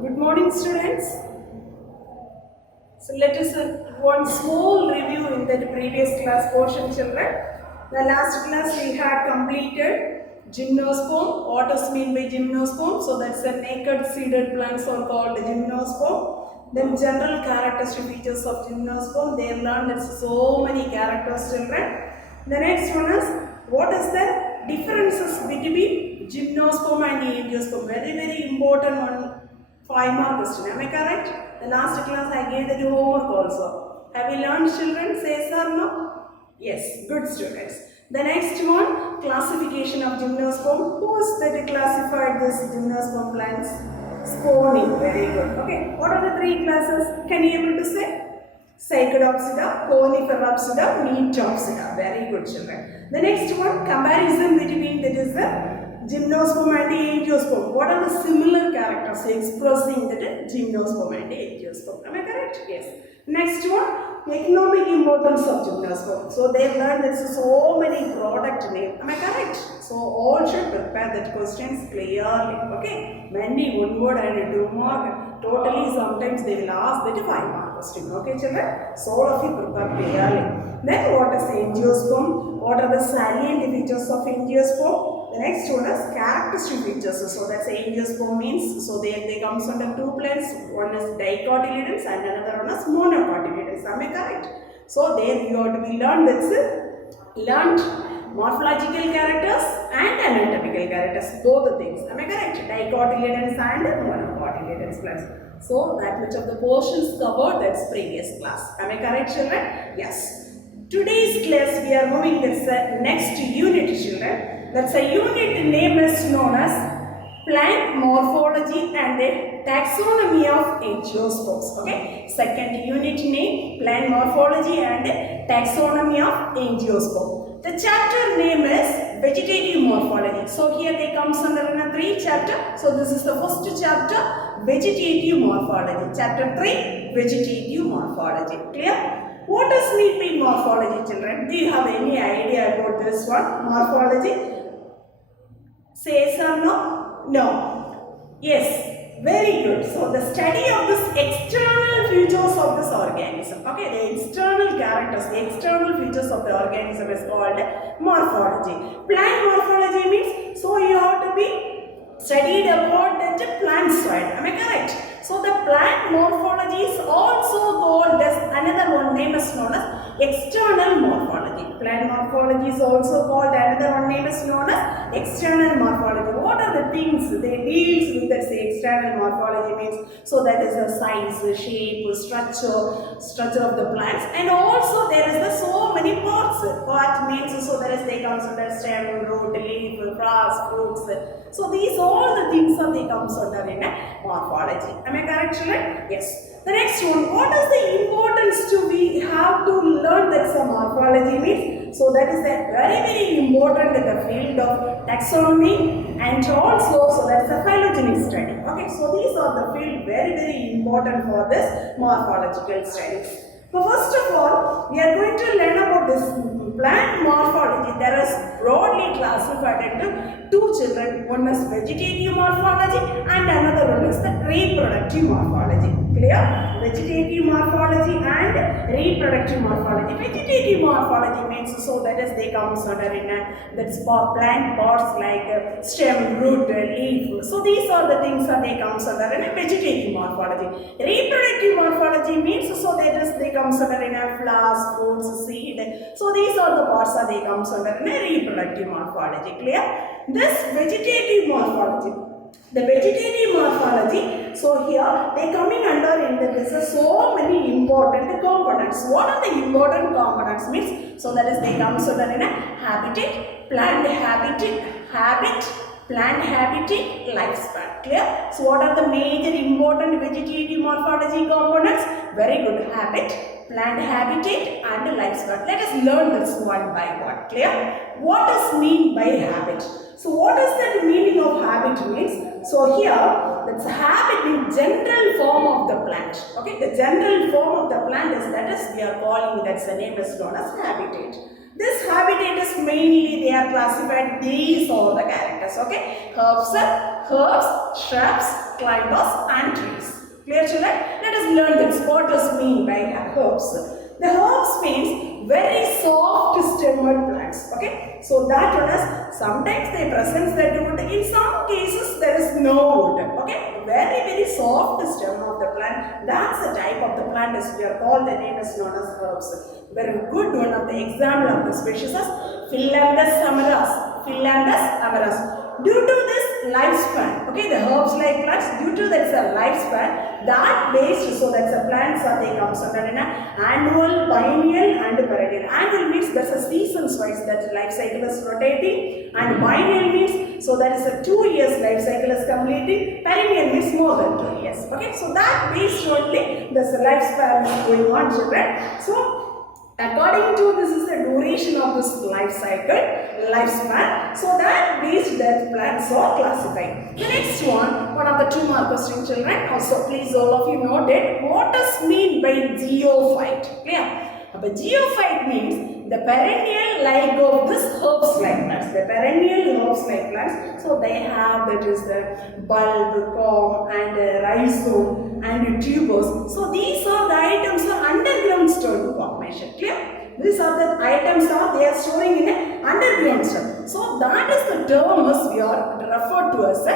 Good morning, students. So let us one small review in the previous class portion, children. The last class we had completed gymnosperm. What does mean by gymnosperm? So that's the naked seeded plants are called gymnosperm. Then general characteristic features of gymnosperm. They learned it's so many characters, children. The next one is what is the differences between gymnosperm and angiosperm? Very important one. 5 mark question. Am I correct? The last class I gave the homework also. Have you learned, children? Say yes or no? Yes, good students. The next one, classification of gymnosperm. Who is that classified this gymnosperm plants? Spawning. Very good. Okay. What are the 3 classes? Can you able to say? Cycadopsida, Coniferopsida, Metopsida. Very good, children. The next one, comparison between that is the gymnosperm and angiosperm. What are the similar characters expressing that gymnosperm and angiosperm? Am I correct? Yes. Next one, economic importance of gymnosperm. So they have learned there's so many product names. Am I correct? So all should prepare that questions clearly. Okay. Many 1 word and 2 mark. Totally sometimes they will ask that 5 mark question. Okay, children? So all of you prepare clearly. Then what is angiosperm? What are the salient features of angiosperm? The next one is characteristic features. So that's angiosperm means, so they comes under 2 plants. One is dicotyledons and another one is monocotyledons. Am I correct? So there you have to be learned learned morphological characters and anatomical characters. Both the things. Am I correct? Dicotyledons and monocotyledons plants. So that much of the portions covered, that's previous class. Am I correct, children? Yes. Today's class we are moving this next unit, children. That's a unit name is known as plant morphology and taxonomy of angiosperms. Okay. Second unit name plant morphology and taxonomy of angiosperm. The chapter name is vegetative morphology. So here they comes under 3 chapter. So this is the first chapter, vegetative morphology. Chapter 3, vegetative morphology. Clear? What does mean by morphology, children? Do you have any idea about this one? Morphology? Say yes or no? No. Yes. Very good. So the study of this external features of this organism. Okay, the external characters, the external features of the organism is called morphology. Plant morphology means, so you have to be studied about that plant side. Am I correct? So the plant morphology is also called as another one name is known as external morphology. Plant morphology is also called another one name is known as external morphology. What are the things they deals with that say external morphology means? So that is the size, the shape, structure of the plants, and also there is the so many parts. Part means so there is they comes under stem, root, leaf, grass, fruits. So these all the things are they comes under in morphology. Am I correct, children? Yes. The next one, what is the importance to we have to learn that some morphology means? So that is a very important in the field of taxonomy and also so that's a phylogenetic study. Okay, so these are the field very important for this morphological studies. So first of all, we are going to learn about this plant morphology. There is broadly classified into 2 children. One is vegetative morphology and another one is the reproductive morphology. Clear? Vegetative morphology and reproductive morphology. Vegetative morphology means so that is they comes under in that's plant parts like stem, root, leaf. So these are the things that they comes under in vegetative morphology. Reproductive morphology means so that is they comes under in flowers, fruits, seed. So these are the parts that they comes under in reproductive morphology. Clear? This vegetative morphology. The vegetative morphology, so here they coming under in the this is so many important components. What are the important components means? So that is they comes under in a habitat, plant habitat, plant habitat, lifespan. Clear? So what are the major important vegetative morphology components? Very good. Habit, plant habitat and lifespan. Let us learn this one by one. Clear? What does mean by habit? So what does that meaning of habit means? So here that's habit in general form of the plant. Okay, the general form of the plant is that is we are calling that's the name is known as habitat. This habitat is mainly they are classified these all the characters. Okay, herbs, herbs, shrubs, climbers and trees. Clear children? Let us learn this. What does mean by herbs? The herbs means very soft stemmed plants. Okay, so that one is sometimes they present that wood. In some cases there is no wood. Okay, very soft stem of the plant. That's the type of the plant as we are called. The name is known as herbs. Very good one of the example of the species is Philandus amaras. Philandus amaras. Due to this lifespan, okay, the herbs like plants, due to that lifespan, that based, so that's the plants are they comes under an annual, biennial and perennial. Annual means that's a seasons wise that life cycle is rotating, and biennial means so that is a 2 years life cycle is completing, perennial means more than 2 years. Okay, so that based only this lifespan is going on, children. So according to this is the duration of this life cycle, lifespan. So that based that plants are classified. The next one of the 2 mark question, children. Also, please all of you note it. What does mean by geophyte? Clear? But geophyte means the perennial like of this herbs like plants. The perennial herbs like plants. So they have that is the bulb, corm and rhizome and tubers. So these are the items of underground stone formation. Clear? These are the items they are storing in an underground stone. So that is the term as we are referred to as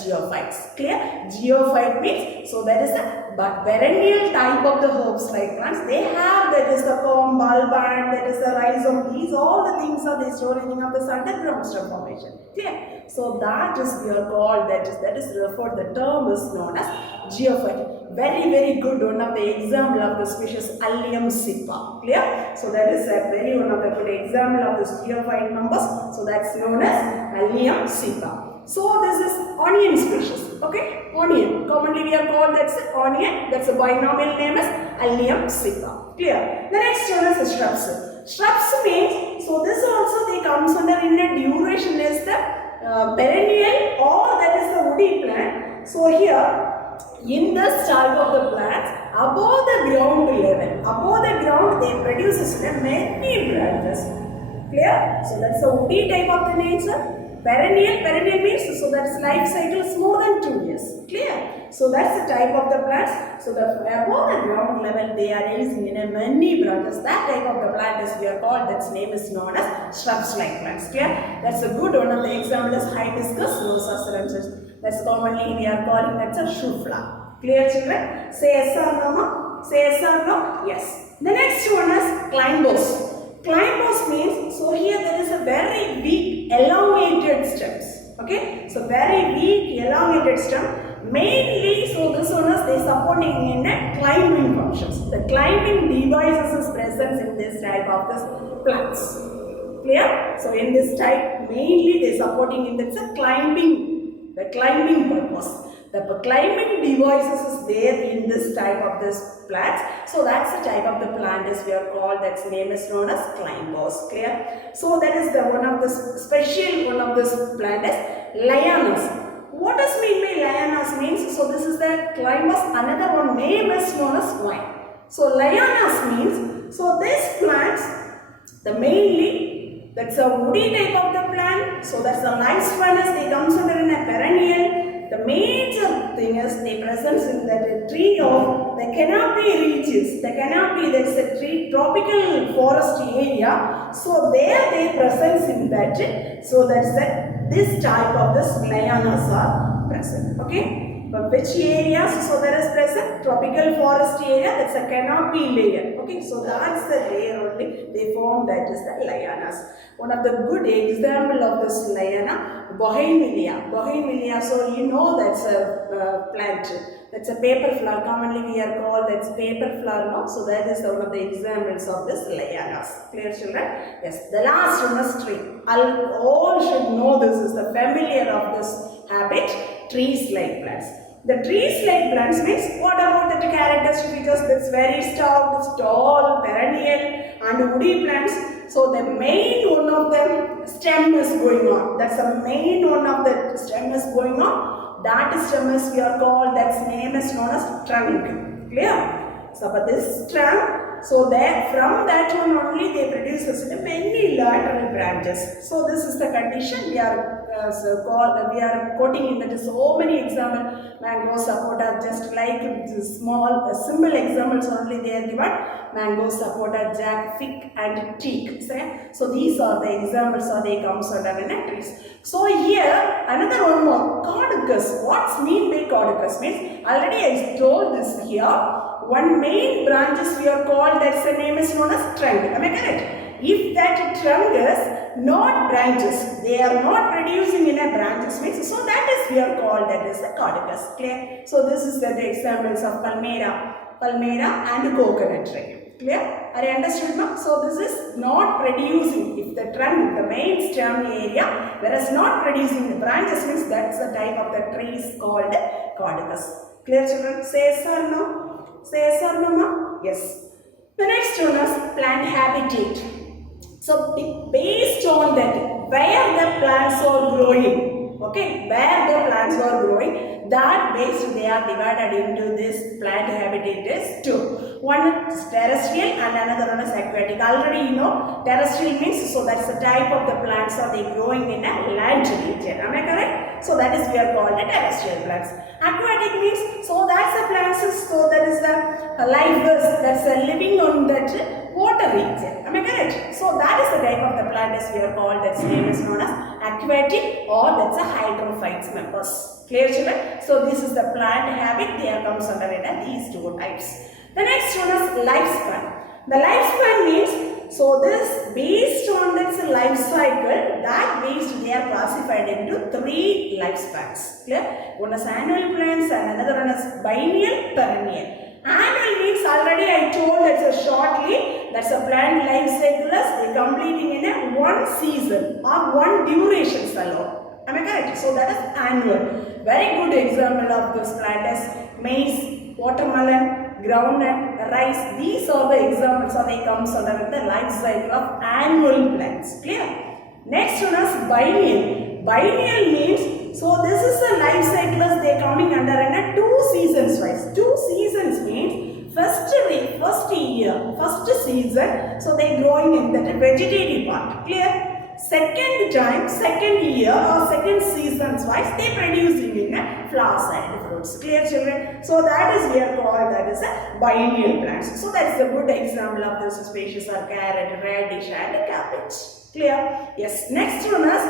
geophytes. Clear? Geophyte means so that is a but perennial type of the herbs like plants. They have that is the corm, bulb and that is the rhizome. These all the things are they storing in this underground stone formation. Clear? So that is we are called that is referred. The term is known as geophyte. Very good one of the example of the species Allium sippa. Clear? So that is a very one of the good example of this geophyte members. So that's known as Allium sippa. So this is onion species. Okay, onion. Commonly we are called that's onion. That's a binomial name is Allium sippa. Clear? The next one is shrubs. Shrubs means so this also they comes under in a duration is the perennial or that is the woody plant. So here in this type of the plants, above the ground they produces many branches. Clear? So that's the woody type of the nature. Perennial means so that's life cycle is more than 2 years. Clear? So that's the type of the plants. So the above the ground level they are raising in many branches. That type of the plant is we are called. That's name is known as shrubs like plants. Clear? That's a good one of the example is hibiscus rosa. That's commonly we are calling that's a shoe flower. Clear, children? Say yes or no? Say yes or no? Yes. The next one is climbers. Climbers means so here there is a very weak elongated stems. Okay, so very weak elongated stem. Mainly, so this one is they supporting in a climbing functions. The climbing devices is present in this type of this plants. Clear? So in this type mainly they supporting in that's a climbing. The climbing purpose. The climbing devices is there in this type of this plants. So that's the type of the plant is we are called. That's name is known as climbers. Clear? So that is the one of the special one of this plant is lianas. What does mean by lianas means? So this is the climbers. Another one name is known as vine. So lianas means so this plants the mainly that's a woody type of the plant. So that's the lifespan is they comes under in a perennial. The major thing is they presence in that tree of the canopy regions. The canopy that is a tree tropical forest area. So there they presence in that. So that's that this type of this lianas are present. Okay. But which areas? So there is present tropical forest area. That's a canopy layer. Okay. So that's the layer only they form that is the lianas. One of the good example of this liana, Bohemilia. So you know that's a plant. That's a paper flower. Commonly we are called that's paper flower. No? So that is one of the examples of this lianas. Clear, children? Yes. The last one is tree. All should know this is the familiar of this habit. Trees like plants. The trees like plants means what about the characteristic features? That's very stout, it's tall, perennial and woody plants. So the main one of the stem is going on. That's the main one of the stem is going on. That stem is we are called, that's name is known as trunk. Clear? So but this trunk, so there from that one only they produce many lateral branches. So this is the condition we are we are quoting in that so many examples. Mango, sapota, just like small simple examples only they are given. Mango, sapota, jack, fig and teak. So these are the examples or they comes under the trees. So here another one more, caducus. What's mean by caducus? Means already I told this here. One main branches we are called, that's the name is known as trunk. Am I correct? If that trunk is not branches, they are not producing in a branches means, so that is we are called that is the caducus. Clear? So this is the examples of palmyra and coconut tree. Clear? Are you understood now? So this is not producing. If the trunk, the main stem area, whereas not producing the branches means that's the type of the tree is called caducus. Clear children? Say yes or no? Say yes or no, ma? Yes. The next one is plant habitat. So based on that, where the plants are growing, okay, where the plants are growing, that based they are divided into this plant habitat is two. One is terrestrial and another one is aquatic. Already you know terrestrial means, so that's the type of the plants are they growing in a land region. Am I correct? So that is we are called the terrestrial plants. Aquatic means, so that's the plants, so that is the life that's living on that water region. Am I correct? So that is the type of the plant as we are called, that's name is known as aquatic or that's a hydrophytes members. Clear children? So this is the plant habit, they are comes under these two types. The next one is lifespan. The lifespan means, so this based on this life cycle, that based they are classified into three lifespans. Clear? One is annual plants and another one is biennial, perennial. Annual means already I told that's a shortly, that's a plant life cycle is completing in a one season or one duration alone. Am I correct? So that is annual. Very good example of this plant is maize, watermelon, groundnut, rice. These are the examples or they comes under the life cycle of annual plants. Clear? Next one is biennial. Biennial means, so this is the life cycle they coming under in a 2 seasons wise. 2 seasons means first year, first season, so they growing in the vegetative part. Clear? Second time, second year or second seasons wise, they producing in a flowers and fruits. Clear children? So that is we are called that is a biennial plants. So that is a good example of this species are carrot, radish and cabbage. Clear? Yes. Next one is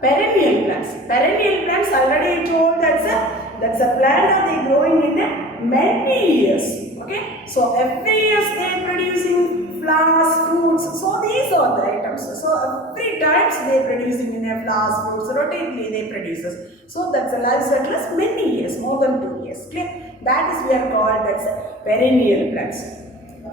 perennial plants. Perennial plants already told that's a plant that they growing in a many years. Okay. So every year they producing flowers, fruits. So these are the items. So every times they producing in a flowers, fruits, rotatingly they produces. So that's a life cycle is many years, more than 2 years. Clear? That is we are called that's perennial plants.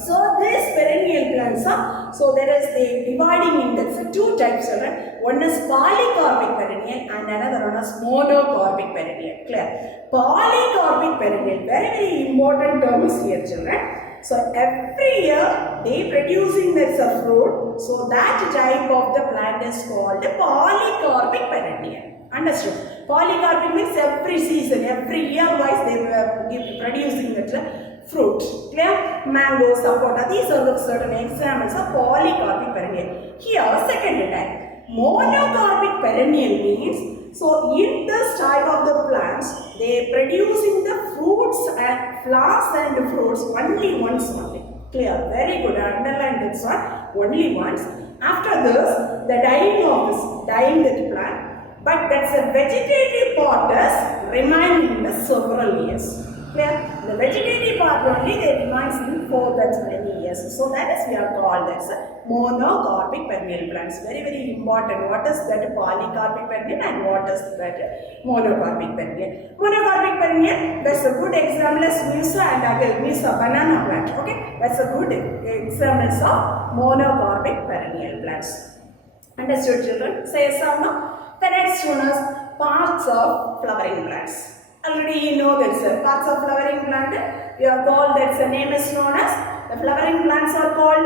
So these perennial plants are, so there is the dividing in that's two types of it. One is polycarpic perennial and another one is monocarpic perennial. Clear? Polycarpic perennial, very important term is here children. So every year they producing that's a fruit. So that type of the plant is called a polycarpic perennial. Understood? Polycarpic means every season, every year wise they were producing that fruit. Clear? Mango, sapota, these are the certain examples of polycarpic perennial. Here, second type. Monocarpic perennial means, so in this type of the plants, they producing the fruits and flowers and fruits only once only. Clear? Very good. Underline this one. Only once. After this, the dying that plant, but that's a vegetative part is remaining in several years. Clear? The vegetative part only they remains in for that many years. So that is we are called as monocarpic perennial plants. Very important. What is that polycarpic perennial and what is that monocarpic perennial? Monocarpic perennial, that's a good example is Musa and Musa banana plant. Okay, that's a good examples of monocarpic perennial plants. Understood children? Say yes or no? The next one is parts of flowering plants. Already you know that parts of flowering plant we are called, that's the name is known as, the flowering plants are called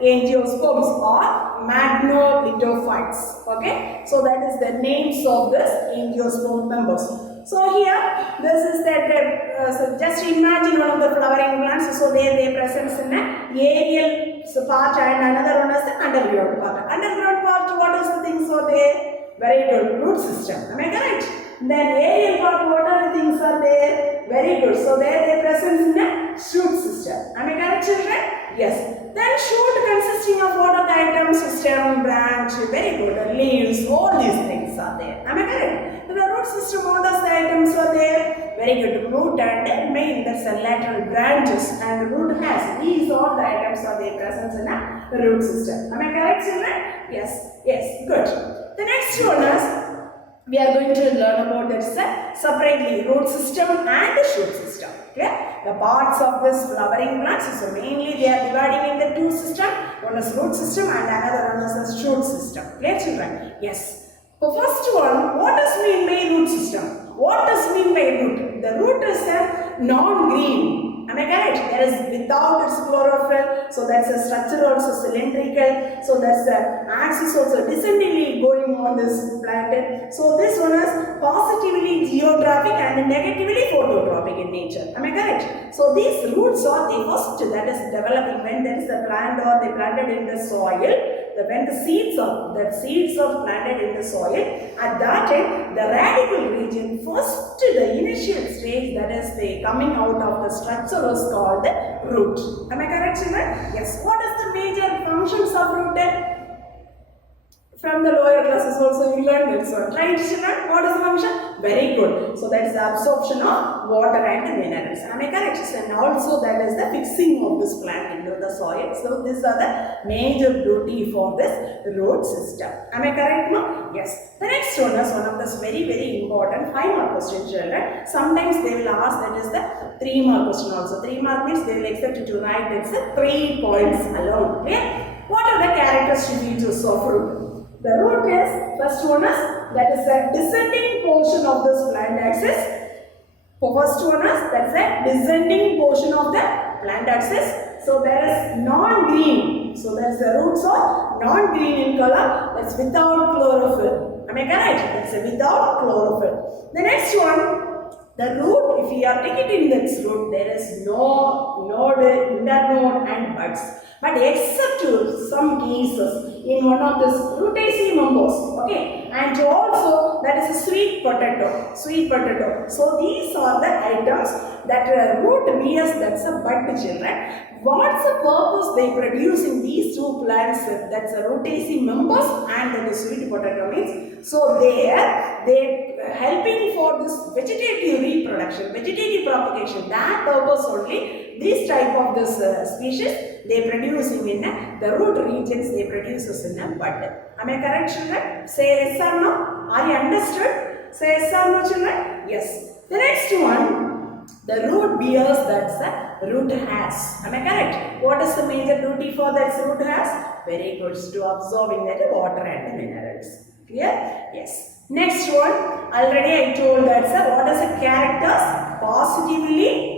angiosperms or magnolithophytes. Okay, so that is the names of this angiosperm members. So here this is that so just imagine one of the flowering plants, so they present in an aerial part and another one is the underground part. Underground part, what is the things are there? Very good. Root system. Am I correct? Then aerial part, what are the things are there? Very good. So there they present in a shoot system. Am I correct, children? Yes. Then shoot consisting of what are the items? Stem, branch, very good. Leaves, all these things are there. Am I correct? The root system, what are the items are there? Very good. Root and main, that's the lateral branches, and root has. These all the items are there present in a root system. Am I correct, children? Yes. Yes. Good. The next one is we are going to learn about that separately root system and shoot system. Clear? The parts of this flowering plants, so mainly they are dividing in the two systems. One is root system and another one is a shoot system. Clear, children? Yes. The first one, what does mean by root system? What does mean by root? The root is a non-green. Am I correct? There is without its chlorophyll, so that's a structure also cylindrical, so that's the axis also descendingly going on this plant. So this one is positively geotrophic and negatively phototropic in nature. Am I correct? So these roots are the first that is developing when there is a plant or they planted in the soil. When the seeds are planted in the soil, at that time the radical region, first the initial stage that is the coming out of the structure is called the root. Am I correct, children? Yes. What is the major functions of root? From the lower classes also you learned this one. Right, children? What is the function? Very good. So that is the absorption of water and minerals. Am I correct? And also that is the fixing of this plant into the soil. So these are the major duty for this root system. Am I correct now? Yes. The next one is one of this very important 5-mark question, children. Sometimes they will ask that is the 3-mark question also. 3 mark means they will accept you to write it's 3 points alone. Okay? What are the characteristic features of root? The root is, first one is, that is a descending portion of this plant axis. First one is, that's a descending portion of the plant axis. So there is non-green. So that's the roots are non-green in color. That's without chlorophyll. Am I correct? That's without chlorophyll. The next one, the root, if we are taking this root, there is no node, internode and buds. But except to some cases in one of the Rutaceae members, okay, and also that is a sweet potato. So these are the items that root bears, that's a bud, children. What's the purpose they produce in these two plants? That's a Rutaceae members and the sweet potato means. So they helping for this vegetative reproduction, vegetative propagation. That purpose only, this type of this species they producing in the root regions, they produces in a bud. Am I correct, children? Say yes or no? Are you understood? Say yes or no, children? Yes. The next one, the root bears, that's the root has. Am I correct? What is the major duty for that root has? Very good, to absorbing that water and the minerals. Clear? Yes. Next one, already I told that, what is the characters? Positively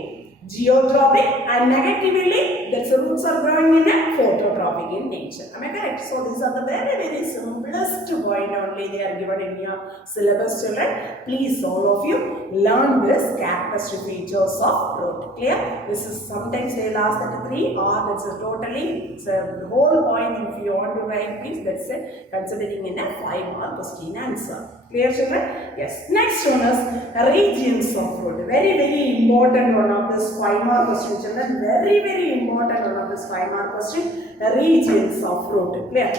geotropic and negatively, that's the roots are growing in a phototropic in nature. Am I correct? So these are the very simplest point only they are given in your syllabus, children. Please all of you learn this characteristic features of root. Clear? This is sometimes they will ask that 3 or that's a totally, it's a whole point if you want to write please, that's a considering in a 5-mark question answer. Clear, children? Yes. Next one is regions of root. Very important one of this 5-mark question, children. Very important one of this 5-mark question. Regions of root. Clear?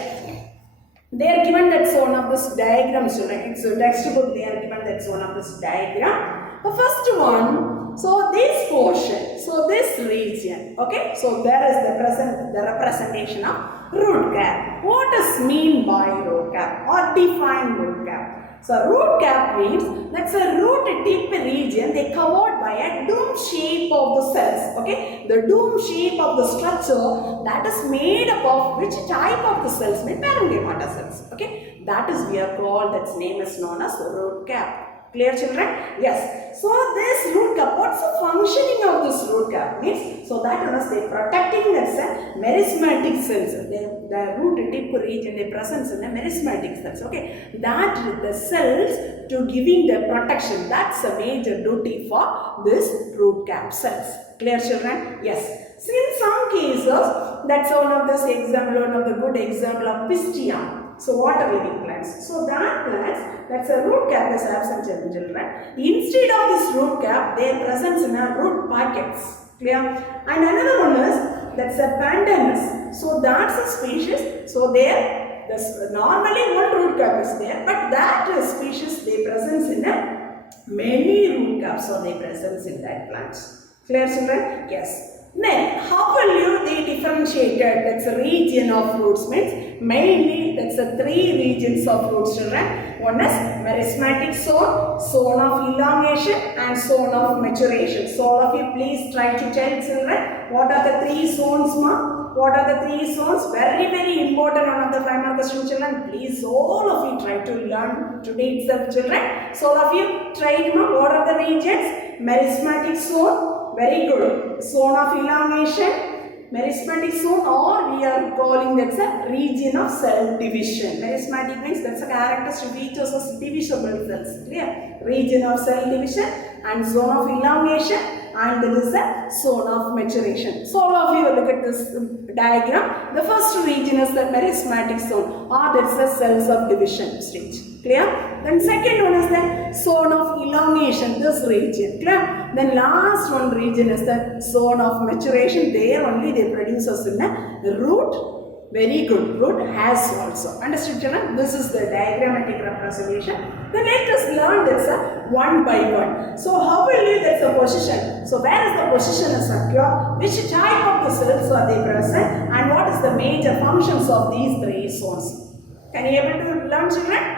They are given that's one of this diagrams, children. It's a textbook. They are given that's one of this diagram. The first one. So this portion. So this region. Okay. So there is the representation of root cap. What does mean by root cap or define root cap? So root cap means that's a root tip region they covered by a dome shape of the cells. Okay, the dome shape of the structure that is made up of which type of the cells? Parenchyma cells. Okay, that is we are called, that's name is known as root cap. Clear, children? Yes. So this root cap, what's the functioning of this root cap? Means, so that one is they protecting the meristematic cells. The root tip region they presence in the meristematic cells. Okay, that the cells to giving the protection. That's a major duty for this root cap cells. Clear, children? Yes. So in some cases, that's one of this example, one of the good example of pistia. So water living plants. So that plants, that's a root cap is absent, children. Instead of this root cap, their presence in a root packets. Clear? And another one is, that's a pandanus. So that's a species. So there, normally one root cap is there, but that species, they presence in a many root caps, so they presence in that plant. Clear, children? Yes. Then, how will you they differentiated? That's a region of roots means mainly that's a three regions of roots, children. One is merismatic zone, zone of elongation, and zone of maturation. So all of you please try to tell children what are the three zones, ma? What are the three zones? Very, very important. One of the 5 mark question, children. Please, all of you try to learn today itself, children. So all of you try, ma? What are the regions? Merismatic zone. Very good. Zone of elongation, merismatic zone, or we are calling that a region of cell division. Merismatic means that's a characteristic features of divisible cells. Clear? Region of cell division and zone of elongation, and there is a zone of maturation. So all of you look at this diagram. The first region is the merismatic zone, or that's the cells of division stage. Clear? Then second one is the zone of elongation, this region. Clear? Then last one region is the zone of maturation. There only they produce us in the root. Very good. Root has also. Understood, children? This is the diagrammatic representation. Then let us learn this one by one. So how will you that's the position? So where is the position is occur? Which type of the cells are they present? And what is the major functions of these three zones? Can you able to learn, children?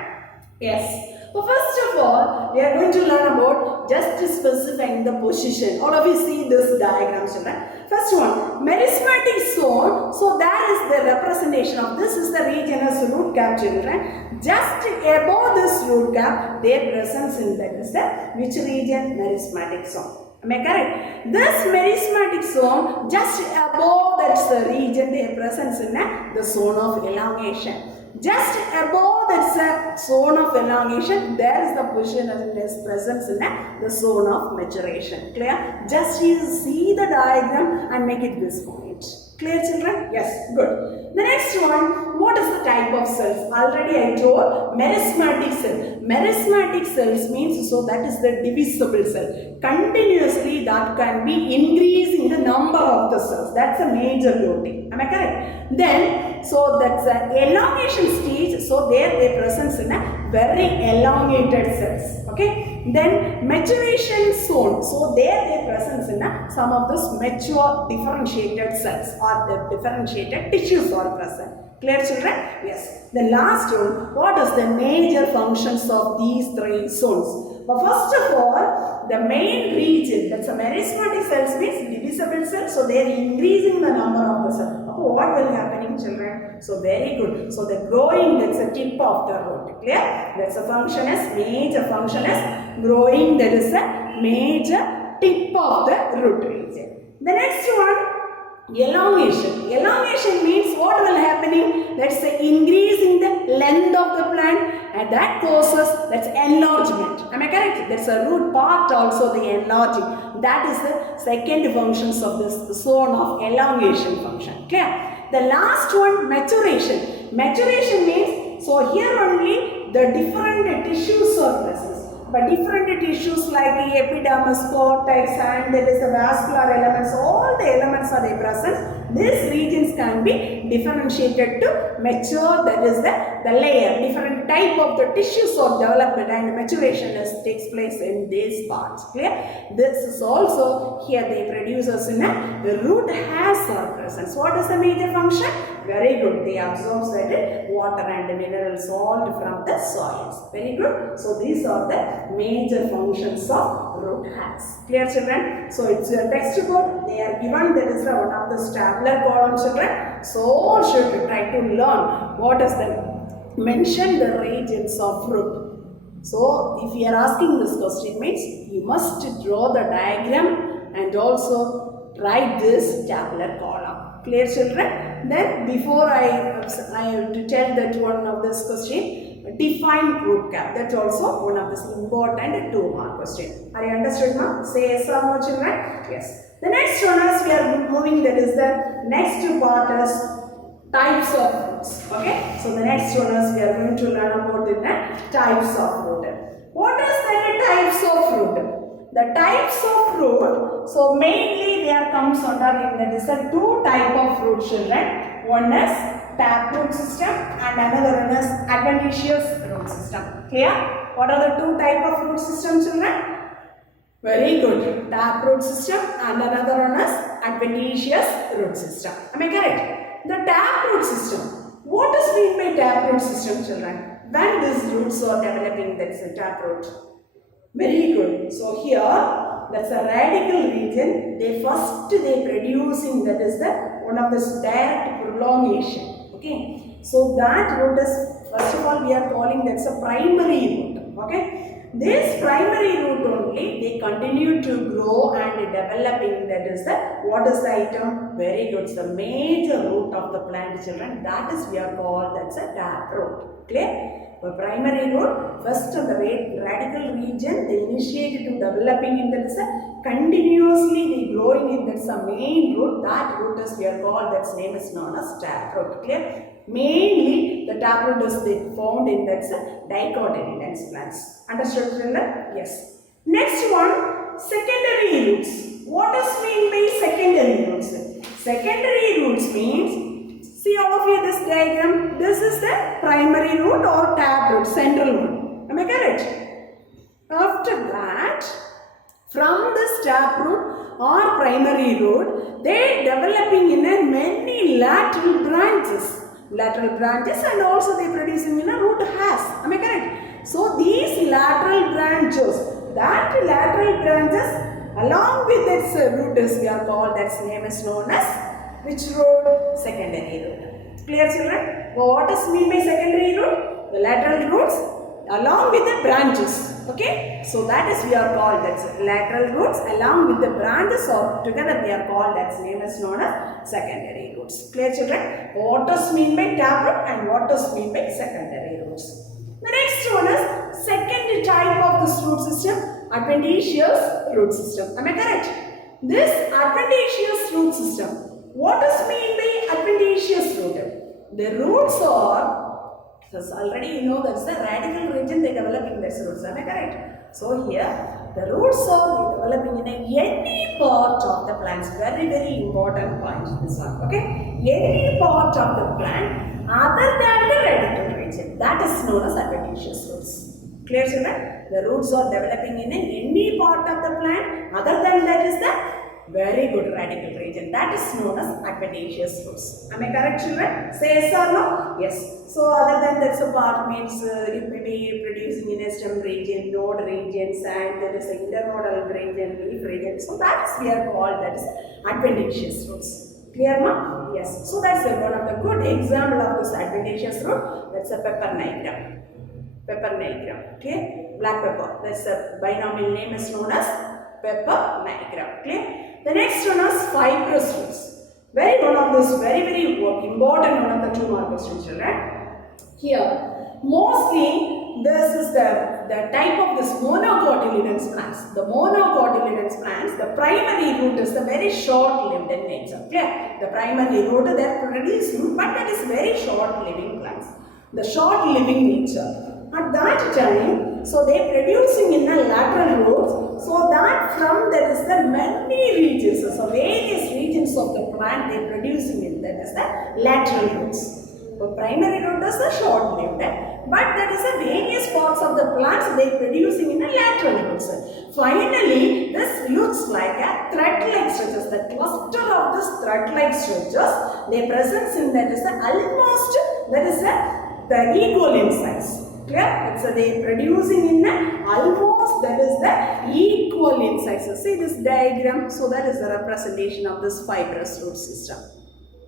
Yes. So first of all, we are going to learn about just specifying the position. All of you see this diagram, children. First one, merismatic zone. So that is the representation of this is the region as root cap, children. Just above this root cap, their presence in that is the which region? Merismatic zone. Am I correct? This merismatic zone, just above that's the region, their presence in the zone of elongation. Just above that zone of elongation, there is the position and its presence in the zone of maturation. Clear? Just you see the diagram and make it this point. Clear, children? Yes, good. The next one, what is the type of cells? Already I told merismatic cell. Merismatic cells means, so that is the divisible cell. Continuously that can be increasing the number of the cells. That's a major noting. Am I correct? Then, so that's an elongation stage. So there they presence in a very elongated cells. Okay. Then maturation zone. So there they presence in some of those mature differentiated cells or the differentiated tissues are present. Clear, children? Yes. The last one, what is the major functions of these three zones? But first of all, the main region, that's a merismatic cells means divisible cells, so they are increasing the number of the cells. What will happen, children? So very good. So the growing, that's a tip of the root. Clear? That's a function is, major function is growing, that is a major tip of the root region. The next one, elongation. Elongation means what will happening? That's increasing the length of the plant, and that causes that's enlargement. Am I correct? That's a root part also the enlarging. That is the second functions of this zone of elongation function. Clear? The last one, maturation. Maturation means, so here only the different tissues are present. But different tissues like the epidermis, cortex, and there is a vascular elements, all the elements are present. These regions can be differentiated to mature, that is the layer. Different type of the tissues are developed and maturation takes place in these parts. Clear? This is also here they produce us in the root has our presence. What is the major function? Very good. They absorb certain water and minerals all from the soils. Very good. So these are the major functions of root has. Clear, children? So it's your textbook. They are given. There is one of the tabular column, children. So all should try to learn what is the mention the regions of root. So if you are asking this question means you must draw the diagram and also write this tabular column. Clear, children? Then before I have to tell that one of this question, define root cap. That's also one of this important 2 mark question. Are you understood, ma'am? Say yes or no, children? Yes. The next one is we are moving, that is the next part is types of roots. Okay, so the next one is we are going to learn about the types of root. What is the types of root? The types of root, so mainly there comes under that is the two type of root, children. One is taproot system and another one is adventitious root system. Clear? What are the two type of root system, children? Very good. Taproot system and another one is adventitious root system. Am I correct? The taproot system. What is mean by taproot system, children? When these roots are developing, that's a taproot. Very good. So here, that's a radical region. They producing, that is the one of this direct prolongation. Okay. So that root is, first of all, we are calling that's a primary root. Okay. This primary root only, they continue to grow and developing, that is the, what is the item? Very good, it's the major root of the plant, children. That is we are called, that's a taproot. Clear? The primary root, first of the radical region, they initiated to developing in that is a continuously they growing in that's a main root. That root is we are called, that's name is known as taproot. Clear? Mainly the taproot is found in that's dicotyledons plants. Understood, children? Yes. Next one, secondary roots. What does mean by secondary roots? Secondary roots means, see all of you this diagram, this is the primary root or taproot, central root. Am I correct? After that, from this taproot or primary root, they developing in a many lateral branches. And also they producing in a root hairs. Am I correct? So these lateral branches, along with its root is we are called, that's name is known as which root? Secondary root. Clear, children? What is mean by secondary root? The lateral roots along with the branches. Okay, so that is we are called, that's lateral roots along with the branches or together we are called, that's name is known as secondary roots. Clear, children? What does mean by taproot and what does mean by secondary roots? The next one is second type of this root system, adventitious root system. Am I correct? This adventitious root system, what does mean by adventitious root? The roots are, already you know that's the radical region they develop in this roots. Am I correct? So here the roots are developing in any part of the plants. Very important point this one. Okay, any part of the plant other than the radical region, that is known as adventitious roots. Clear, children? The roots are developing in any part of the plant other than that is the very good radical region. That is known as adventitious roots. Am I correct, children? Say yes or no? Yes. So other than that, so part means it may be producing in a stem region, node regions, and there is an internodal region, leaf region. So that is we are called, that is adventitious roots. Clear, ma? Yes. So that's one of the good example of this adventitious root. That's a pepper nigram. Pepper nigram. Okay? Black pepper. That's the binomial name is known as pepper nigram. Clear? The next one is fibrous roots. Very important one of the 2 mark questions, children. Here, mostly this is the type of this monocotyledons plants. The monocotyledons plants, the primary root is the very short-lived in nature. Clear? The primary root they are producing, but that is very short-living plants. The short-living nature. At that time, so they producing in the lateral roots, so that from there is the many regions, so various regions of the plant they producing in that is the lateral roots. So primary root is the short-lived, but that is the various parts of the plants they producing in the lateral roots. Finally, this looks like a thread-like structures. The cluster of this thread-like structures, they presence in that is the almost that is the equal in size. Clear? So they producing in almost that is the equal in size. So see this diagram. So that is the representation of this fibrous root system.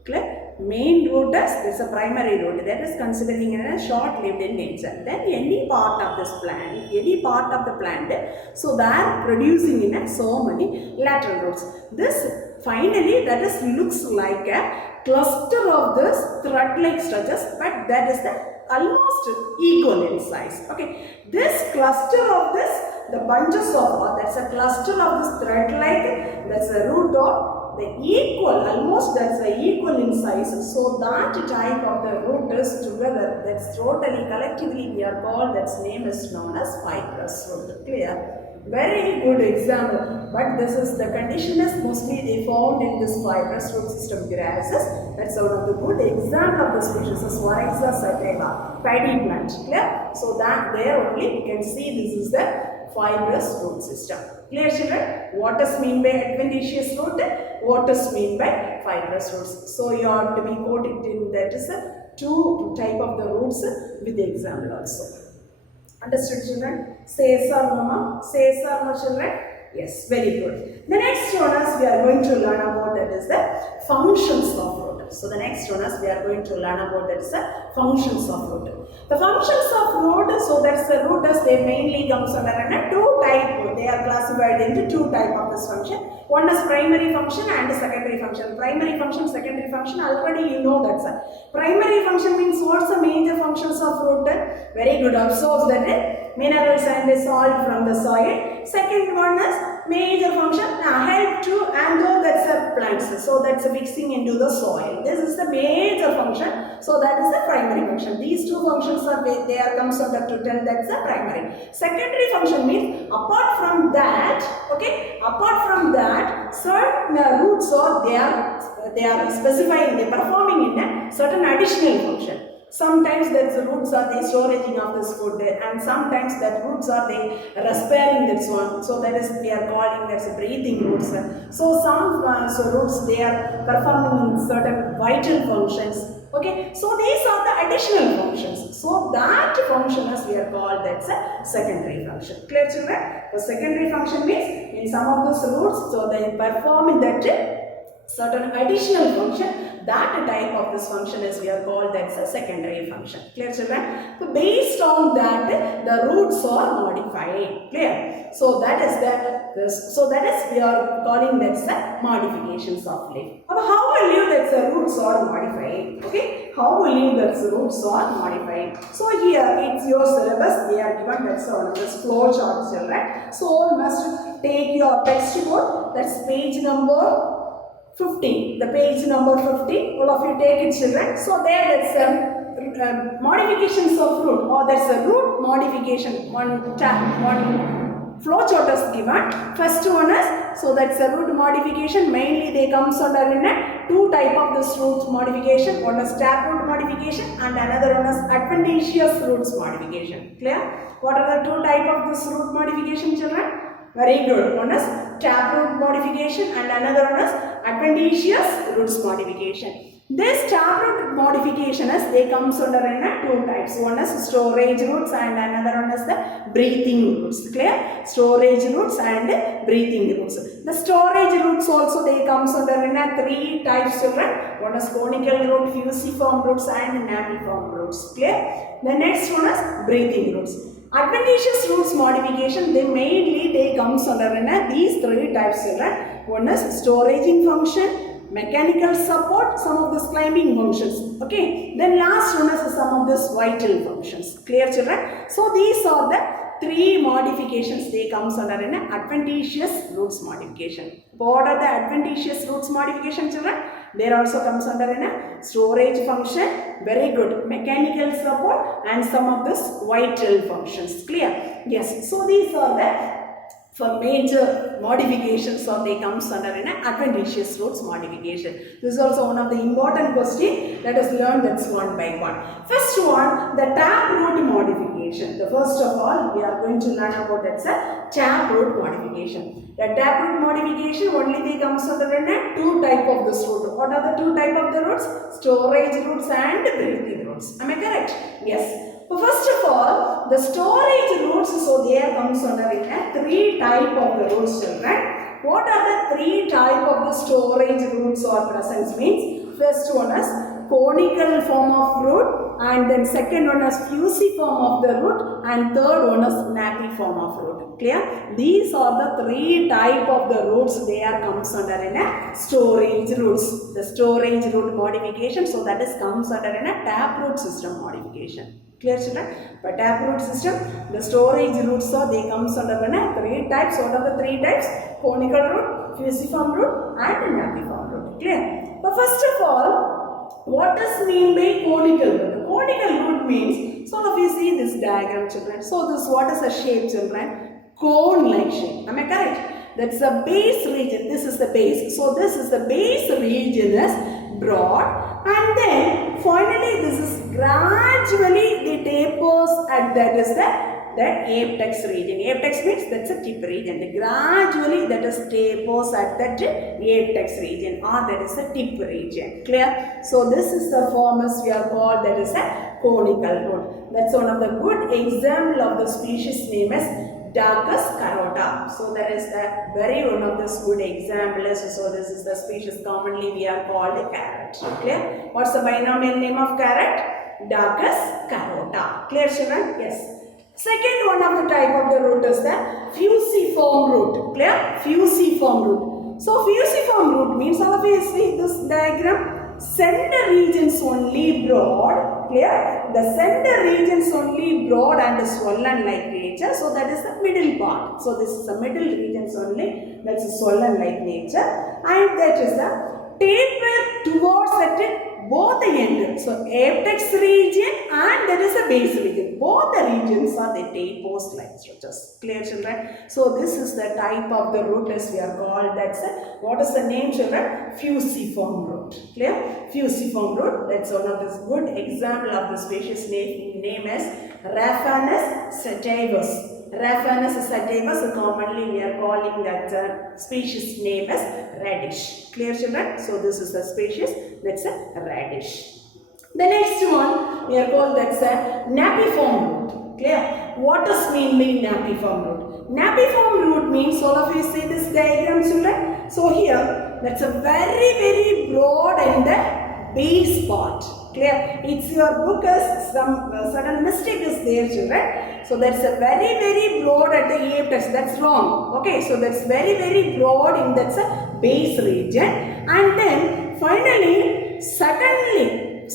Clear? Main root is a primary root that is considering in a short-lived in nature. Then any part of this plant, so they are producing in so many lateral roots. This finally that is looks like a cluster of this thread-like structures, but that is the almost equal in size. Okay, this cluster of this, the bunches of, that's a cluster of this thread-like, that's a root or the equal, almost that's the equal in size. So that type of the root is together. That's totally collectively we are called. That's name is known as fibrous root. Clear? Very good example. But this is the condition is mostly they found in this fibrous root system grasses. That's one of the good example of the species is Oryza sativa, paddy plant. Clear? So that there only we can see this is the fibrous root system. Clear, children? What is mean by adventitious root? What is mean by fibrous roots? So you have to be quoted in that is two type of the roots with the example also. Understood, children? Say sir, mama. Say sir, my children. Yes, very good. The next one is we are going to learn about that is the functions of root. So the next one is we are going to learn about that is the functions of root. The functions of root, so that's the root as they mainly comes under two type. They are classified into two type of this function. One is primary function and secondary function. Primary function, secondary function, already you know that's it. Primary function means what's the major functions of root? Very good. Absorbs the minerals and the salt from the soil. Second one is major function help to anchor that's a plants. So that's a fixing into the soil. This is the major function. So that is the primary function. These two functions are they are comes under to tell that's the primary. Secondary function means apart from that, okay, apart from that, certain roots or they are specifying, they are performing in a certain additional function. Sometimes the roots are the storaging of this food and sometimes the roots are the respiring this one. So that is we are calling that's breathing roots. So some roots they are performing in certain vital functions. Okay, so these are the additional functions. So that function as we are called that's a secondary function. Clear, children? The secondary function means in some of those roots, so they perform in that certain additional function. That type of this function is we are called that's a secondary function. Clear, children? So based on that the roots are modified. Clear? So that is we are calling that's the modifications of leaf. How will you that the roots are modified? Okay? How will you that the roots are modified? So here it's your syllabus. They are given that's on this flow chart, children. So you must take your textbook. That's page number 50, the page number 50, all of you take it, children. So there that's modifications of root, or that's a root modification. One flow chart is given. First one is, so that's a root modification. Mainly they comes under in a two type of this root modification. One is taproot modification and another one is adventitious roots modification. Clear? What are the two type of this root modification, children? Very good. One is taproot modification and another one is adventitious roots modification. This taproot modification is they comes under in two types. One is storage roots and another one is the breathing roots. Clear? Storage roots and breathing roots. The storage roots also they comes under in three types, children. One is conical root, fusiform roots and natiform roots. Clear? The next one is breathing roots. Adventitious roots modification, they comes under in these three types, children. One is storaging function, mechanical support, some of these climbing functions. Okay. Then last one is some of these vital functions. Clear, children? So these are the three modifications they comes under in adventitious roots modification. What are the adventitious roots modification, children? There also comes under in a storage function, very good, mechanical support and some of this vital functions. Clear? Yes. So these are the for major modifications or they comes under an adventitious roots modification. This is also one of the important question. Let us learn that's one by one. First one, the taproot modification. The first of all, we are going to learn about that's a taproot modification. The taproot modification only they comes under an two type of this root. What are the two type of the roots? Storage roots and breathing roots. Am I correct? Yes. So first of all, the storage roots, so there comes under it three type of the roots, children. What are the three type of the storage roots or presence means? First one is conical form of root and then second one is fusiform of the root and third one is natiform of root. Clear? These are the three type of the roots they are comes under in a storage roots. The storage root modification, so that is comes under in a taproot system modification. Clear, children? But taproot system, the storage roots are they comes under three types. What are the three types? Conical root, fusiform root and napiform root. Clear? But first of all, what does mean by conical root? Conical root means, so now you see this diagram, children. So this, what is the shape, children? Cone-like shape. Am I correct? That's the base region. This is the base. So this is the base region is broad, and then finally this is gradually the tapers at that is the apex region. Apex means that's a tip region. Gradually that is tapers at that apex region, or that is the tip region. Clear? So this is the form as we are called, that is a conical root. That's one of the good example of the species name as Darkus carota. So that is the very one of the good examples. So this is the species commonly we are called a carrot. Clear? What's the binomial name of carrot? Darkus carota. Clear, children? Yes. Second one of the type of the root is the fusiform root. Clear? Fusiform root. So fusiform root means, all of you see this diagram, center regions only broad. Clear? The center regions only broad and swollen like nature. So that is the middle part. So this is the middle regions only, that's a swollen like nature, and that is the taper towards that both the end. So apex region and there is a base region. Both the regions are the tapers like structures. Clear, children? So this is the type of the root as we are called. That's a, what is the name, children? Fusiform root. Clear? Fusiform root. That's one of the good example of the species name as Raphanus sativus. Raphanus sativus, commonly we are calling that species name as radish. Clear, children? So this is the species, that's a radish. The next one we are called, that's a napiform root. Clear? What does mean by napiform root? Napiform root means, all of you see this diagram, children. So here, that's a very broad and the base part. Clear? It's your book as some sudden mistake is there, children. So that's a very broad at the apex. That's wrong. Okay, so that's very broad in that's a base region, and then finally suddenly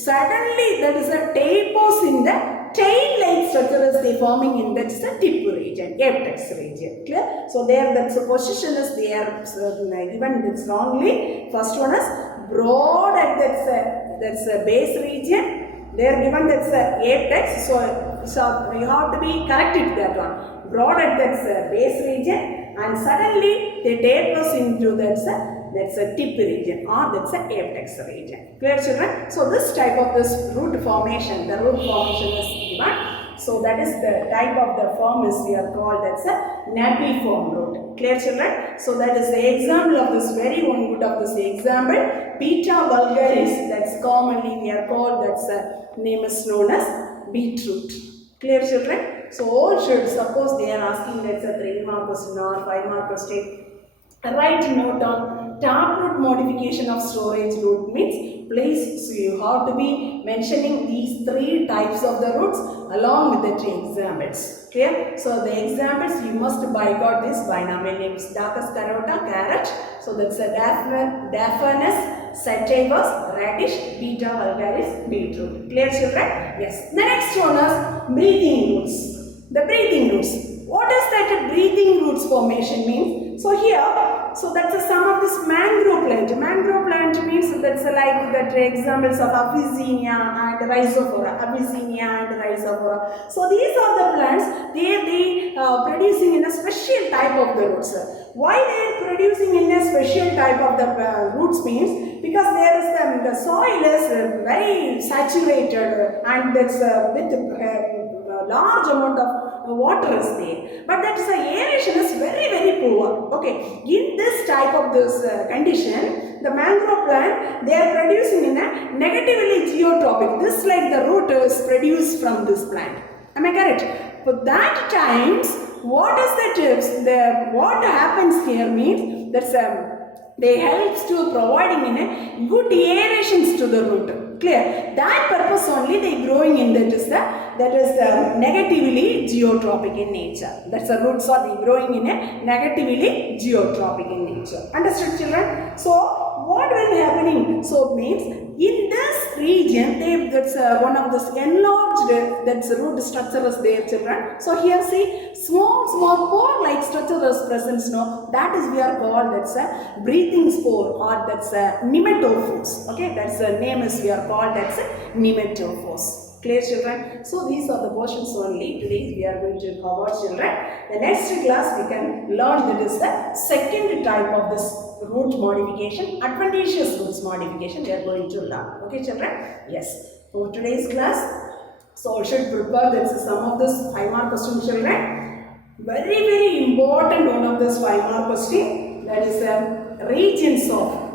that is a tapers in the tail-like structure is they forming in that's the tip region, apex region. Clear? So there that's the position is there given this wrongly. First one is broad at that's a base region. They are given that's a apex. So you have to be corrected that one. Broad at that's base region, and suddenly they tapers into that's a tip region, or that's a apex region. Clear, children? So this type of this root formation, the root formation is given. So that is the type of the form is we are called, that's a napiform root. Clear, children? So that is the example of this very one good of this example. Beta vulgaris, that's commonly we are called, that's name is known as beetroot. Clear, children? So all should, suppose they are asking that's a 3-mark question or 5-mark question, write note on taproot modification of storage root means place. So you have to be mentioning these 3 types of the roots along with the 3 examples. Clear? So the examples you must bygot this binomial names. Darkus carota, carrot. So that's a Raphanus sativus, radish, Beta vulgaris, beetroot. Clear, children? Yes. The next one is breathing roots. The breathing roots. What does that breathing roots formation mean? So here, so that's a sum of this mangrove plant. Mangrove plant means that's like that examples of Abyssinia and Rhizophora. Abyssinia and Rhizophora. So these are the plants, they producing in a special type of the roots. Why they are producing in a special type of the roots means because there is the soil is very saturated and that's with large amount of water is there, but that is the aeration is very poor. Okay, in this type of this condition, the mangrove plant, they are producing in a negatively geotropic. This like the root is produced from this plant. Am I correct? For that times, what is the tips? What happens here means that's they helps to providing in a good aerations to the root. Clear? That purpose only they growing in that is negatively geotropic in nature. That's the roots are they growing in a negatively geotropic in nature. Understood, children? So what will be happening? So means in this region, that's one of this enlarged, that's root structure is there, children. So here see, small pore-like structure is present. No, that is we are called, that's a breathing spore, or that's a nematophores. Okay, that's the name is we are called, that's a nematophores. Clear, children? So these are the portions only. Today we are going to cover, children. The next class we can learn that is the second type of this root modification, adventitious roots modification we are going to learn. Okay, children? Yes. For today's class, so I should prepare this some of this 5-mark question, children. Very important one of this 5-mark question, that is regions of,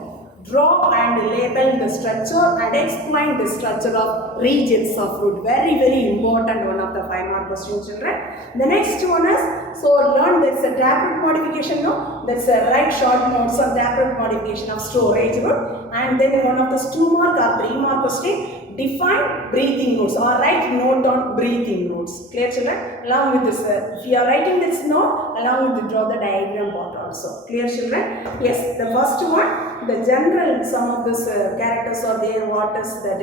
draw and label the structure and explain the structure of regions of root. Very important one of the 5-mark question, children. The next one is, so learn that's a taproot modification, no? That's a write short notes on taproot modification of storage root. And then one of the 2-mark or 3-mark question, define breathing roots or write note on breathing roots. Clear, children? Along with this, if you are writing this note, along with the draw the diagram part also. Clear, children? Yes, the first one, the general, some of this characters are there. What is that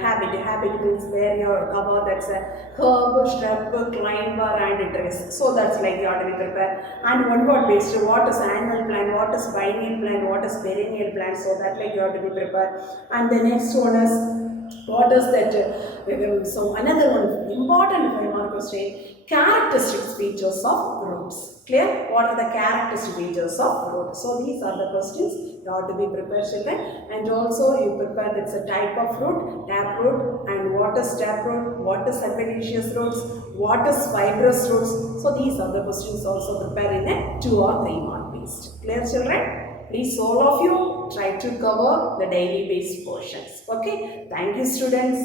habit? Habit means where you cover, that's a herb, shrub, climber and trees. So that's like you have to be prepared. And one word based, what is annual plant, what is biennial plant, what is perennial plant. So that like you have to be prepared. And the next one is, what is that? So another one important 5-mark question, characteristic features of roots. Clear? What are the characteristic features of roots? So these are the questions you have to be prepared, children. And also you prepare that's a type of root, taproot, and what is taproot, what is adventitious roots, what is fibrous roots. So these are the questions also prepared in a 2 or 3-mark based. Clear, children? Please all of you try to cover the daily based portions. Okay. Thank you, students.